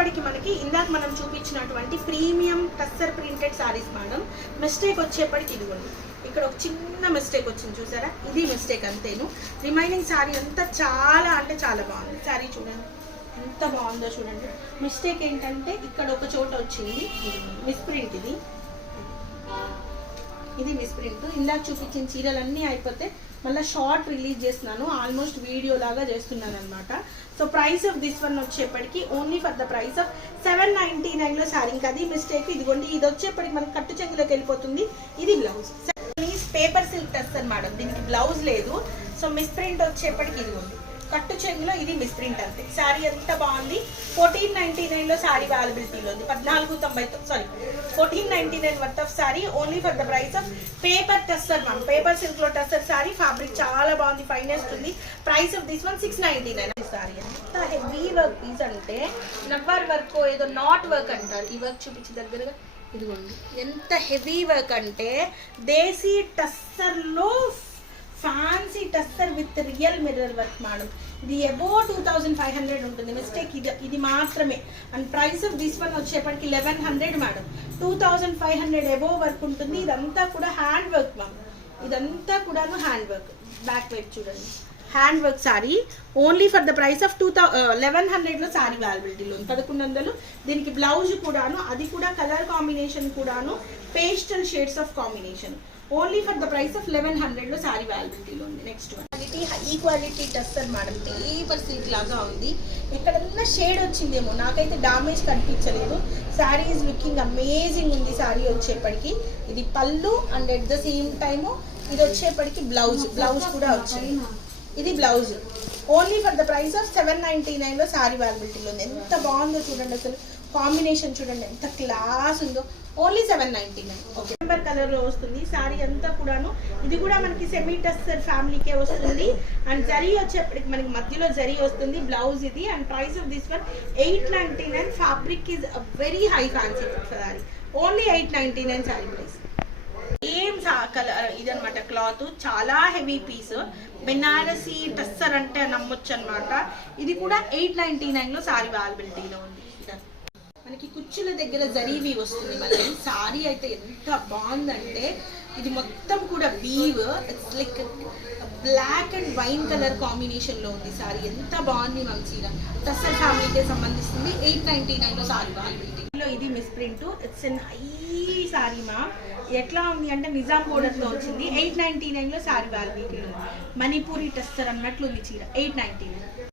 వచ్చేప్పటికి మనకి ఇందాక మనం చూపించినటువంటి premium tussar printed saris madam. Mistake వచ్చేప్పటికి ఇదిగోండి, ఇక్కడ ఒక చిన్న మిస్టేక్ వచ్చింది చూసారా, ఇది మిస్టేక్ అంతేను. రిమైనింగ్ సారీ అంతా చాలా అంటే చాలా బాగుంది. సారీ చూడండి ఎంత బాగుందో చూడండి. మిస్టేక్ ఏంటంటే ఇక్కడ ఒక చోట వచ్చింది మిస్ప్రింట్, ఇది మిస్ప్రింట్. ఇందాక చూపించిన చీరలన్నీ అయిపోతే మళ్ళీ షార్ట్ రిలీజ్ చేస్తున్నాను, ఆల్మోస్ట్ వీడియో లాగా చేస్తున్నాను అనమాట. So price of this one వచ్చేప్పటికి only for the price of 799లో సారీ. ఇంకా అది మిస్టేక్, ఇదిగోండి ఇది వచ్చేప్పటికి మనకి కట్టు చెంగులోకి వెళ్ళిపోతుంది. ఇది blouse paper silk tussar madam, దీనికి బ్లౌజ్ లేదు. సో మిస్ప్రింట్ వచ్చేప్పటికి ఇదిగోండి కట్టు చెంగులో ఇది మిస్ప్రింట్ అంతే. సారీ ఎంత బాగుంది. 1499లో సారీ అవైలబిలిటీలో ఉంది. 1499 worth of sorry only for the price of paper tussar ma'am. Paper silk లో టస్సర్ సారీ, ఫ్యాబ్రిక్ చాలా బాగుంది, ఫైనెస్ట్ ఉంది. Price of this one 699 sorry. ఎంత హెవీ వర్క్ పీస్ అంటే నవ్వర్ వర్క్ ఏదో నాట్ వర్క్ అంటారు. ఈ వర్క్ చూపించి దగ్గరగా ఇదిగోండి ఎంత హెవీ వర్క్ అంటే దేశీ టస్సర్లో fancy tussar with real mirror work madam. ఇది అబోవ్ 2500 ఉంటుంది. మిస్టేక్ ఇది మాత్రమే. And price of this one వచ్చేప్పటికి 1100 మేడం. 2500 అబోవ్ వర్క్ ఉంటుంది. ఇదంతా కూడా హ్యాండ్ వర్క్ మ్యామ్, ఇదంతా కూడాను హ్యాండ్ వర్క్. బ్యాక్ వైపు చూడండి, hand work sari only for the price of 1100లో సారీ అవైలబిలిటీలో ఉంది. 1100. దీనికి బ్లౌజ్ కూడాను, అది కూడా కలర్ కాంబినేషన్ కూడాను pastel shades of combination. Only for the price of 1100లో సారీ అవైలబిలిటీలో ఉంది. Next one high quality tussar madam, paper silk లాగా ఉంది. ఎక్కడన్నా షేడ్ వచ్చిందేమో, నాకైతే డామేజ్ కనిపించలేదు. సారీ ఈజ్ లుకింగ్ అమేజింగ్ ఉంది. సారీ వచ్చేప్పటికి ఇది పళ్ళు and at the same time ఇది వచ్చేప్పటికి బ్లౌజ్ కూడా వచ్చింది. ఇది blouse only for the price of 799లో సారీ అవైలబిలిటీలో ఉంది. ఎంత బాగుందో చూడండి, అసలు కాంబినేషన్ చూడండి ఎంత క్లాస్ ఉందో. ఓన్లీ 799. ఓకే, నెంబర్ కలర్ లో వస్తుంది సారీ అంతా కూడాను. ఇది కూడా మనకి సెమీ టస్సర్ ఫ్యామిలీకే వస్తుంది. అండ్ జరీ వచ్చేప్పటికి మనకి మధ్యలో జరీ వస్తుంది. బ్లౌజ్ ఇది. And price of this one 899. Fabric is very high fancy sorry. Only 899 sorry price. ఏం కలర్ ఇదనమాట, క్లాత్ చాలా హెవీ పీస్. బెనారసీ టస్సర్ అంటే నమ్మొచ్చు అనమాట. ఇది కూడా 899లో సారీ అవైలబిలిటీలో ఉంది. మనకి కుచ్చుల దగ్గర జరీవి వస్తుంది. మళ్ళీ సారీ అయితే ఎంత బాగుందంటే ఇది మొత్తం కూడా weave, it's like black and wine colour combination లో ఉంది సారీ. ఎంత బాగుంది మన చీర. టస్సర్ ఫ్యామిలీకి సంబంధిస్తుంది. 899లో సారీ అవైలబిలిటీలో. ఇది miss print, it's an high sorry మా. ఎట్లా ఉంది అంటే నిజాం బోర్డర్ లో వచ్చింది. 899లో సారీ అవైలబిలిటీలో ఉంది. మణిపూరి టస్సర్ అన్నట్లు ఉంది చీర. 899.